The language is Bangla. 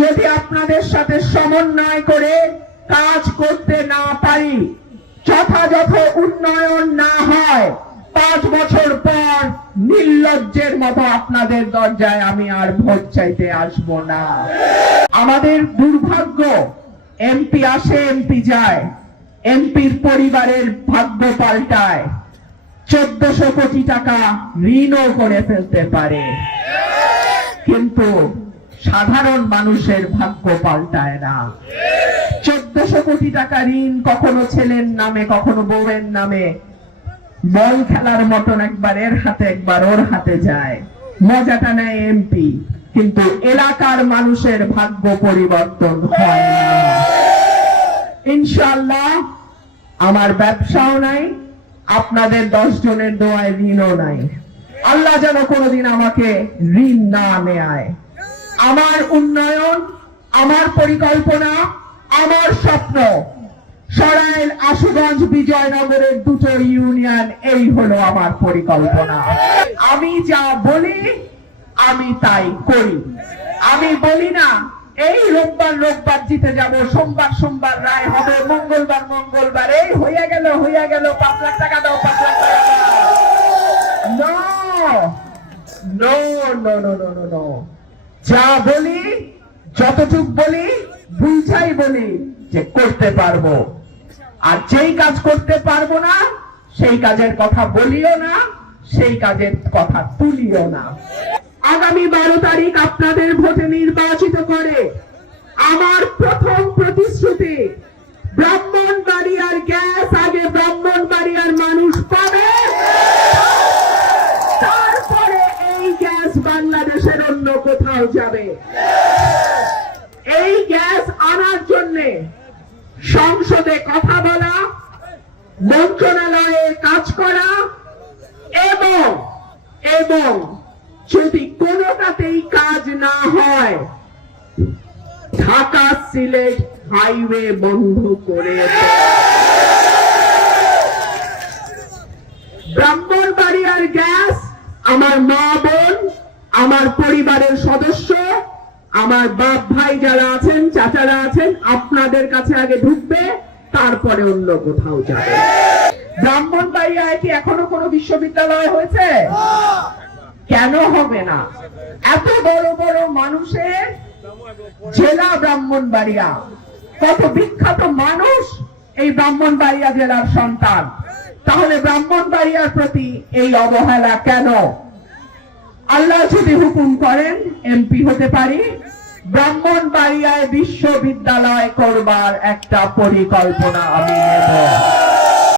যদি আপনাদের সাথে সমন্বয় করে কাজ করতে না পারি, যথাযথ উন্নয়ন না হয়, 5 বছর পর নির্লজ্জের মতো আপনাদের দরজায় আমি আর ভোট চাইতে আসব না। আমাদের দুর্ভাগ্য, এমপি আসে এমপি যায়, এমপির পরিবারের ভাগ্য পাল্টায়, 1400 কোটি টাকা ঋণও করে ফেলতে পারে, কিন্তু সাধারণ মানুষের ভাগ্য পাল্টায় না। 1400 কোটি টাকা ঋণ কখনো ছেলের নামে, কখনো বউয়ের নামে, বল খেলার মতন একবার এর হাতে একবার ওর হাতে যায়, মজাটা নেয় এমপি, কিন্তু এলাকার মানুষের ভাগ্য পরিবর্তন হয় না। ইনশাআল্লাহ আমার ব্যবসাও নাই, আপনাদের 10 জনের দোয়ায় ঋণও নাই। আল্লাহ যেন কোনোদিন আমাকে ঋণ না নেয়। আমার উন্নয়ন, আমার পরিকল্পনা, আমার স্বপ্ন, সরাইল, আশুগঞ্জ, বিজয়নগরের 2টো ইউনিয়ন, এই হলো আমার পরিকল্পনা। আমি যা বলি আমি তাই করি। আমি বলি না এই রোববার রোববার জিতে যাব, সোমবার সোমবার রায় হবে, মঙ্গলবার মঙ্গলবার এই হয়ে গেল 5 লাখ টাকা দাও, 5 লাখ টাকা দাও। নো, যা বলি, যতটুক বলি, বুঝাই বলি যে করতে পারবো। আর যেই কাজ করতে পারবো না, সেই কাজের কথা বলিও না, সেই কাজের কথা তুলিও না। আগামী 12 তারিখ আপনাদের ভোটে নির্বাচিত করে আমার প্রথম প্রতিশ্রুতি, ব্রাহ্মণবাড়িয়ার গ্যাস আগে ব্রাহ্মণবাড়িয়ার মানুষ পাবে, তারপরে এই গ্যাস বাংলাদেশের অন্য কোথাও যাবে। এই গ্যাস আনার জন্য সংসদে কথা বলা, মন্ত্রণালয়ে কাজ করা, এবং যদি কোনোটাতেই কাজ না হয়, ঢাকা সিলেট হাইওয়ে বন্ধ করে ব্রাহ্মণবাড়িয়ার গ্যাস আমার মা বোন, আমার পরিবারের সদস্য, আমার বাপ ভাই যারা আছেন, চাচারা আছেন, আপনাদের কাছে আগে ঢুকবে, তারপরে অন্য কোথাও যাবে। ব্রাহ্মণবাড়িয়ায় কি এখনো কোনো বিশ্ববিদ্যালয় হয়েছে? কেন হবে না? এত বড় বড় মানুষের জেলা ব্রাহ্মণবাড়িয়া, কত বিখ্যাত মানুষ এই ব্রাহ্মণবাড়িয়া জেলার সন্তান, তাহলে ব্রাহ্মণবাড়িয়ার প্রতি এই অবহেলা কেন? আল্লাহ যদি হুকুম করেন এমপি হতে পারি, ব্রাহ্মণবাড়িয়ায় বিশ্ববিদ্যালয় করবার একটা পরিকল্পনা আমি নেব।